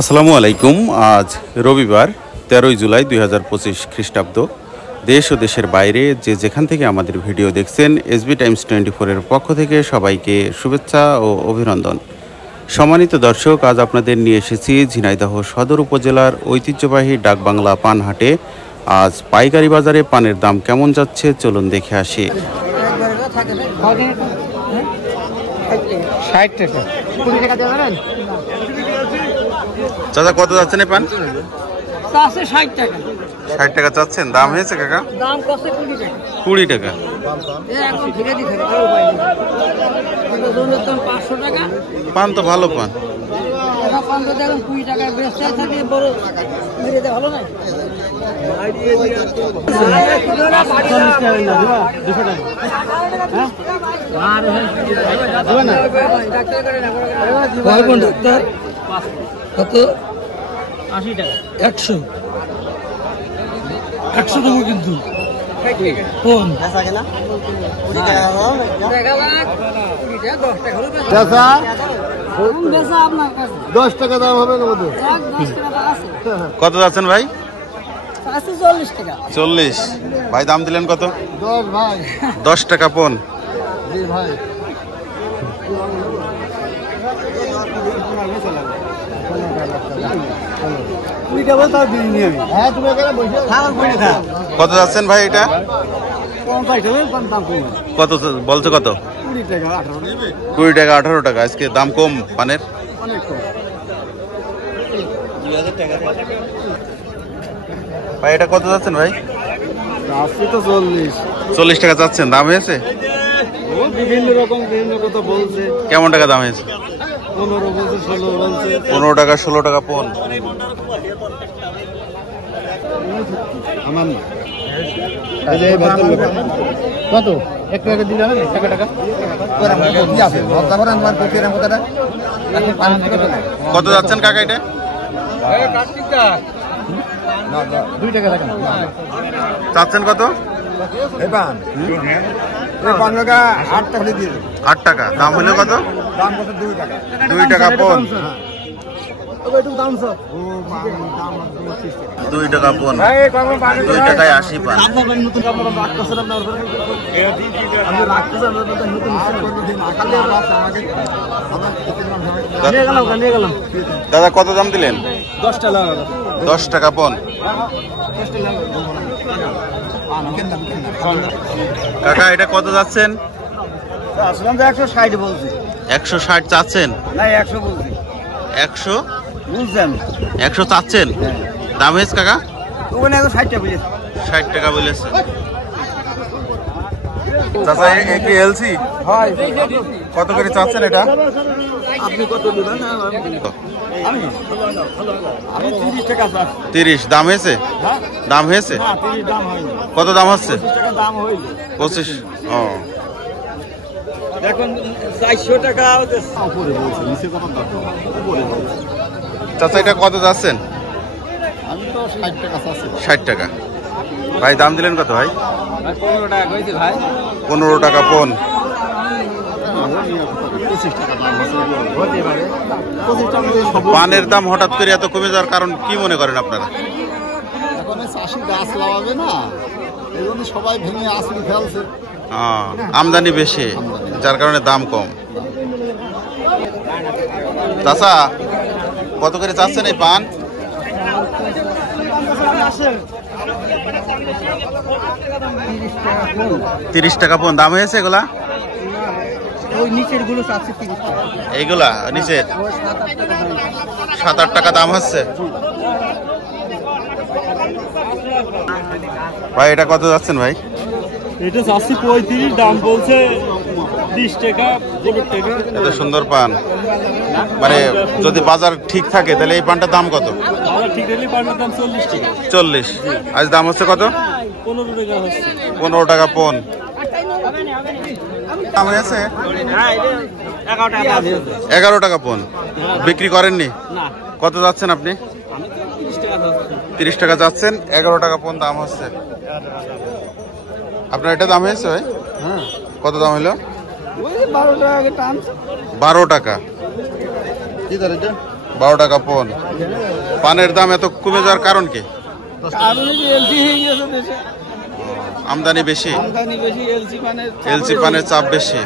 আসসালামু আলাইকুম। আজ রবিবার 13 জুলাই 2025 খ্রিস্টাব্দ। দেশ ও দেশের বাইরে যে যেখান থেকে আমাদের ভিডিও দেখছেন, এসবি টাইমস 24-এর পক্ষ থেকে সবাইকে শুভেচ্ছা ও অভিনন্দন। সম্মানিত দর্শক, আজ আপনাদের নিয়ে এসেছি ঝিনাইদহ সদর উপজেলার ঐতিহ্যবাহী ডাকবাংলা পানহাটে। আজ পাইকারি বাজারে পানের দাম কেমন যাচ্ছে চলুন দেখে আসি। 60 টাকা 20 টাকা দেবেন চাচা, কত যাচ্ছেন এই পান? চাচ্ছে 60 টাকা। 60 টাকা চাচ্ছেন? দাম হয়েছে কাকা? দাম কত? 20 টাকা। 20 টাকা। এখন ফিরে দিতে হবে, আর উপায় নেই। দুধের দাম 500 টাকা। পান তো ভালো পান। টাকা 500 টাকা 20 টাকা বেচতে থাকে, বড় মেরে দে ভালো না। কত? 80 টাকা। 100 দেবো কিন্তু কোন দশ টাকা দাম হবে না? কত যাচ্ছেন ভাই? 40 টাকা। 40। ভাই দাম দিলেন কত? 10 ভাই। 10 টাকা পন। জি ভাই। কত যাচ্ছেন ভাই এটা? কত বলছো? কত? 20 টাকা 18 টাকা। আজকে দাম কম পানের। ভাই এটা কত যাচ্ছেন ভাই? 40 টাকা যাচ্ছেন। দাম হয়েছে? বিভিন্ন রকম বিভিন্ন কথা বলছে। কেমন টাকা দাম হয়েছে? 15 বলছে, 16 বলছে। 15 টাকা 16 টাকা পন। কত? 1 টাকা দিলে হবে? টাকা টাকা কত যাচ্ছেন কাকা এটা? 2 টাকা রাখেন। চাচ্ছেন কত? 8 টাকা। দাম হলো কত? 2 টাকা পন। 2 টাকা পন। 2 টাকায় 80 পান। দাদা কত দাম দিলেন? 10 টাকা। 10 টাকা পন। কাকা এটা কত যাচ্ছেন? আসলাম তো 160 বলছি। 160 চাচ্ছেন? না 100 বলছি। 100 বুঝছেন? 100 চাচ্ছেন? দাম হয়েছে কাকা? ওখানে 60 টাকা বলেছে। 60 টাকা বলেছে। চাচা কি এলসি? হয়। কত করে চাচ্ছেন এটা? আপনি কত দিবেন? আমি 30 টাকা চাচ্ছি। 30। দাম হয়েছে? হ্যাঁ? দাম হয়েছে? না 30 দাম হয়নি। কত দাম হচ্ছে? 25 টাকা দাম হইল। 25। ও এখন 400 টাকা উপরে বলছে, নিচে কত দাম? উপরে বলছে। চাচা এটা কত যাচ্ছেন? আমি তো 60 টাকা চাচ্ছি। 60 টাকা। ভাই দাম দিলেন কত ভাই? 15 টাকা কইছি ভাই। 15 টাকা পন। 25 টাকা দাম আছে। হতে পারে 25 টাকা। পানের দাম হঠাৎ করে এত কমে যাওয়ার কারণ কি মনে করেন আপনারা? এখন চাষি গাছ লাগাবে না, এই জন্য সবাই ভেঙে আসলে ফেলছে। আমদানি বেশি, যার কারণে দাম কম। চাচা কত করে চাচ্ছেন এই পান? 30 টাকা পন। দাম হয়েছে এগুলা? ওই নিচের গুলো চাচ্ছে 30 টাকা। এইগুলা নিচের 7-8 টাকা দাম হচ্ছে। ভাই এটা কত যাচ্ছেন ভাই? এটা চাচ্ছি 35, দাম বলছে 20 টাকা 15 টাকা। এত সুন্দর পান, মানে যদি বাজার ঠিক থাকে তাহলে এই পানটার দাম কত? বাজার ঠিক হলে পানের দাম 40 টাকা। 40। আজ দাম হচ্ছে কত? 15 টাকা হচ্ছে। 15 টাকা পন। দাম হয়েছে 11 টাকা পন। বিক্রি করেননি? না। কত যাচ্ছেন আপনি? 30 টাকা যাচ্ছেন। 11 টাকা পন দাম হচ্ছে। আপনার এটা দাম হয়েছে ভাই? হ্যাঁ। কত দাম হলো? 12 টাকা টান। 12 টাকা। কি দর এটা? 12 টাকা পন। পানের দাম এত কমে যাওয়ার কারণ কি? আমদানি বেশি, এলসি পানের চাপ বেশি।